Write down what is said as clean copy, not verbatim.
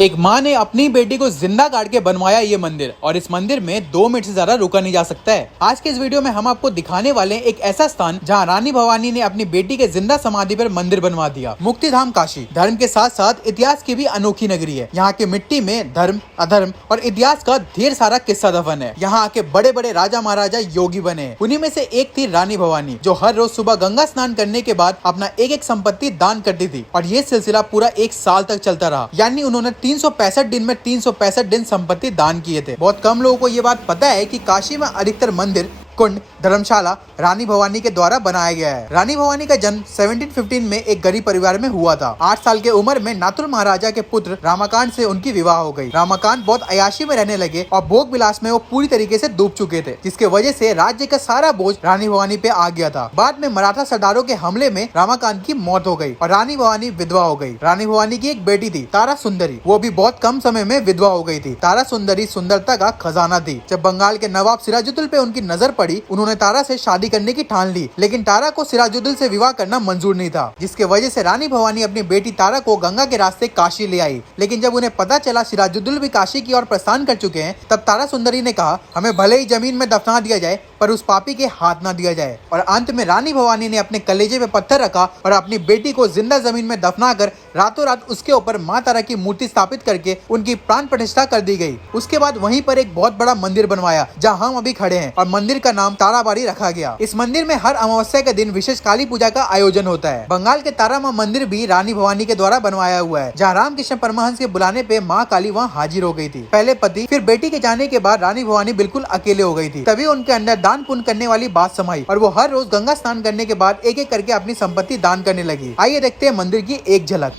एक माँ ने अपनी बेटी को जिंदा गाड़ के बनवाया ये मंदिर, और इस मंदिर में 2 मिनट से ज्यादा रुका नहीं जा सकता है। आज के इस वीडियो में हम आपको दिखाने वाले हैं एक ऐसा स्थान जहाँ रानी भवानी ने अपनी बेटी के जिंदा समाधि पर मंदिर बनवा दिया। मुक्तिधाम काशी धर्म के साथ साथ इतिहास की भी अनोखी नगरी है। यहाँ की मिट्टी में धर्म, अधर्म और इतिहास का ढेर सारा किस्सा दफन है। यहाँ आके बड़े बड़े राजा महाराजा योगी बने। उन्हीं में से एक थी रानी भवानी, जो हर रोज सुबह गंगा स्नान करने के बाद अपना एक एक संपत्ति दान करती थी, और ये सिलसिला पूरा 1 साल तक चलता रहा। यानी उन्होंने 365 दिन में 365 दिन संपत्ति दान किए थे। बहुत कम लोगों को ये बात पता है कि काशी में अधिकतर मंदिर, कुंड, धर्मशाला रानी भवानी के द्वारा बनाया गया है। रानी भवानी का जन्म 1715 में एक गरीब परिवार में हुआ था। 8 साल के उम्र में नाथुर महाराजा के पुत्र रामाकांत से उनकी विवाह हो गई। रामाकांत बहुत अयाशी में रहने लगे और भोग विलास में वो पूरी तरीके से डूब चुके थे, जिसके वजह से राज्य का सारा बोझ रानी भवानी पे आ गया था। बाद में मराठा सरदारों के हमले में रामाकांत की मौत हो गई और रानी भवानी विधवा हो गई। रानी भवानी की एक बेटी थी, तारा सुंदरी। वो भी बहुत कम समय में विधवा हो गई थी। तारा सुंदरी सुंदरता का खजाना थी। जब बंगाल के नवाब सिराजुद्दौला पे उनकी नजर पड़ी, उन्होंने तारा से शादी करने की ठान ली, लेकिन तारा को सिराजुद्दौला से विवाह करना मंजूर नहीं था, जिसके वजह से रानी भवानी अपनी बेटी तारा को गंगा के रास्ते काशी ले आई। लेकिन जब उन्हें पता चला सिराजुद्दौला भी काशी की ओर प्रस्थान कर चुके हैं, तब तारा सुंदरी ने कहा, हमें भले ही जमीन में दफना दिया जाए पर उस पापी के हाथ ना दिया जाए। और अंत में रानी भवानी ने अपने कलेजे पे पत्थर रखा और अपनी बेटी को जिंदा जमीन में दफना कर रातों रात उसके ऊपर माँ तारा की मूर्ति स्थापित करके उनकी प्राण प्रतिष्ठा कर दी गई। उसके बाद वहीं पर एक बहुत बड़ा मंदिर बनवाया, जहाँ हम अभी खड़े हैं, और मंदिर का नाम ताराबाड़ी रखा गया। इस मंदिर में हर अमावस्या के दिन विशेष काली पूजा का आयोजन होता है। बंगाल के तारा माँ मंदिर भी रानी भवानी के द्वारा बनवाया हुआ है, जहाँ रामकृष्ण परमहंस के बुलाने पे माँ काली वहाँ हाजिर हो गई थी। पहले पति फिर बेटी के जाने के बाद रानी भवानी बिल्कुल अकेले हो गई थी। तभी उनके अंदर दान पुण्य करने वाली बात समाई और वो हर रोज गंगा स्नान करने के बाद एक एक करके अपनी संपत्ति दान करने लगी। आइए देखते हैं मंदिर की एक झलक।